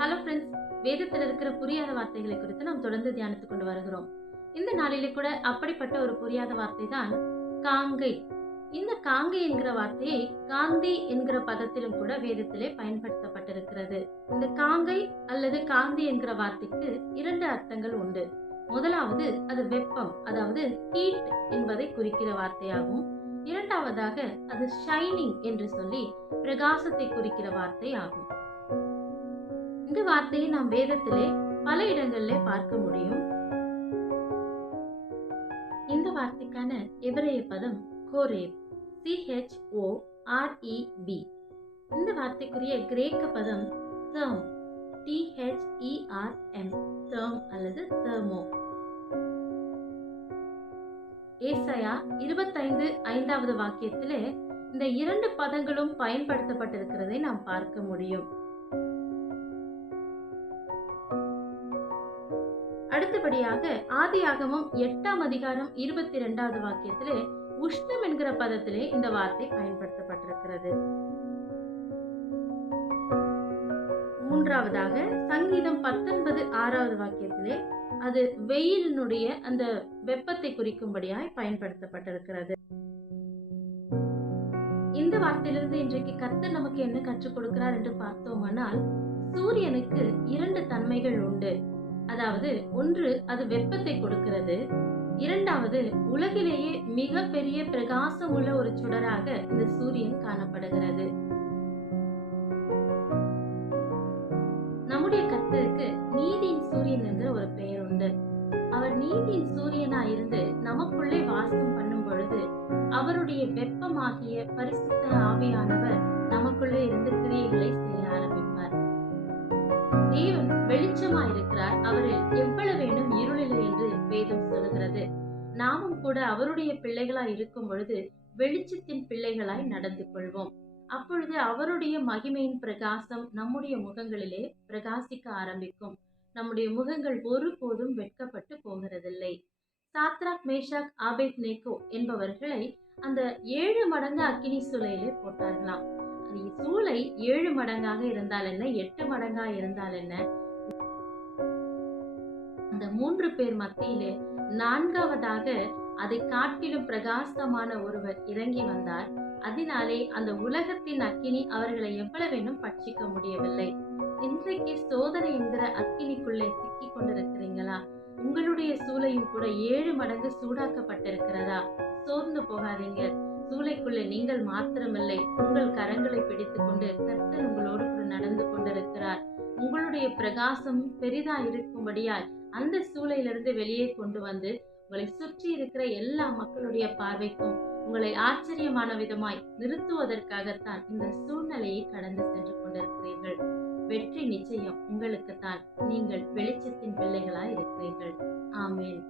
Hello friends, வேதத்தில் இருக்கிற புரியாத வார்த்தைகளை குறித்து நாம் தொடர்ந்து தியானித்துக் கொண்டு வருகிறோம். இந்த நாளிலே கூட அப்படிப்பட்ட ஒரு புரியாத வார்த்தை தான் காங்கை. இந்த காங்கை என்கிற வார்த்தையை காந்தி என்கிற பதத்திலும் கூட வேதத்திலே பயன்படுத்தப்பட்டிருக்கிறது. இந்த காங்கை அல்லது காந்தி என்கிற வார்த்தைக்கு இரண்டு அர்த்தங்கள் உண்டு. முதலாவது, அது வெப்பம், அதாவது ஹீட் என்பதை குறிக்கிற வார்த்தையாகும். இரண்டாவதாக, அது ஷைனிங் என்று சொல்லி பிரகாசத்தை குறிக்கிற வார்த்தை ஆகும். இந்த வார்த்தையை நாம் வேதத்திலே பல இடங்களிலே பார்க்க முடியும். இந்த வார்த்தைக்கான எபிரேய பதம் கோரேப், CHOREB. இந்த வார்த்தைக்குரிய கிரேக்க பதம் தெர்ம், THERM, தெர்ம் அல்லது தெர்மோ. ஏசாயா 25:5 வாக்கியத்திலே இந்த இரண்டு பதங்களும் பயன்படுத்தப்பட்டிருக்கிறதை நாம் பார்க்க முடியும். அடுத்தபடியாக ஆதியாகமம் 8:22 வாக்கியத்திலே உஷ்ணம் என்கிற பதத்திலே இந்த வார்த்தை பயன்படுத்தப்பட்டிருக்கிறது. மூன்றாவதாக சங்கீதம் 19:6 வாக்கியத்திலே அது வெயிலினுடைய அந்த வெப்பத்தை குறிக்கும்படியாய் பயன்படுத்தப்பட்டிருக்கிறது. இந்த வார்த்தையிலிருந்து இன்றைக்கு கர்த்தர் நமக்கு என்ன கற்றுக் கொடுக்கிறார் என்று பார்த்தோமானால், சூரியனுக்கு இரண்டு தன்மைகள் உண்டு. அதாவது, ஒன்று, அது வெப்பத்தை கொடுக்கிறது. இரண்டாவது, உலகிலேயே மிக பெரிய பிரகாசம் உள்ள ஒரு சுடராக இந்த சூரியன் காணப்படுகிறது. நம்முடைய கர்த்தருக்கு நீதியின் சூரியன் என்ற ஒரு பெயர் உண்டு. அவர் நீதியின் சூரியனா இருந்து நமக்குள்ளே வாசம் பண்ணும் பொழுது அவருடைய வெப்பமாகிய பரிசுத்த ஆவியானவர் நமக்குள்ளே இருந்து கிரியைகளை செய்ய ஆரம்பிப்பார். தேவன் வெளிச்சமா இருக்கிறார், அவரில் எவ்வளவு வேணும் இருளில் என்று வேதம் சொல்லுகிறது. நாமும் கூட அவருடைய பிள்ளைகளாய் இருக்கும் பொழுது வெளிச்சத்தின் பிள்ளைகளாய் நடந்து கொள்வோம். அப்பொழுது அவருடைய மகிமையின் பிரகாசம் நம்முடைய முகங்களிலே பிரகாசிக்க ஆரம்பிக்கும். நம்முடைய முகங்கள் ஒருபோதும் வெட்கப்பட்டு போகிறதில்லை. சாத்ராக், மேஷாக், ஆபேத்நேகோ என்பவர்களை அந்த 7 மடங்கு அக்கினி சூளையிலே போட்டார்களாம். சூளை 7 மடங்காக இருந்தால் என்ன, 8 மடங்கா இருந்தால் என்ன, அந்த 3 பேர் மத்தியிலே 4வதாக அதை காட்டிலும் பிரகாசமான ஒருவர் இறங்கி வந்தார். அதனாலே அந்த உலகத்தின் அக்கினி அவர்களை எவ்வளவேனும் பட்சிக்க முடியவில்லை. இன்றைக்கு சோதனை என்கிற அக்கினிக்குள்ளே சிக்கி கொண்டிருக்கிறீங்களா? உங்களுடைய சூளையும் கூட 7 மடங்கு சூடாக்கப்பட்டிருக்கிறதா? சோர்ந்து போகாதீங்க. சூளைக்குள்ளே நீங்கள் மாத்திரமில்லை, உங்கள் கரங்களை பிடித்துக் கொண்டு கர்த்தர் உங்களோடு கூட நடந்து கொண்டிருக்கிறார். உங்களுடைய பிரகாசம் பெரிதா இருக்கும்படியால் அந்த சூளையிலிருந்து வெளியே கொண்டு வந்து உங்களை சுற்றி இருக்கிற எல்லா மக்களுடைய பார்வைக்கும் உங்களை ஆச்சரியமான விதமாய் நிறுத்துவதற்காகத்தான் இந்த சூழ்நிலையை கடந்து சென்று கொண்டிருக்கிறீர்கள். வெற்றி நிச்சயம் உங்களுக்குத்தான். நீங்கள் வெளிச்சத்தின் பிள்ளைகளாய் இருக்கிறீர்கள். ஆமென்.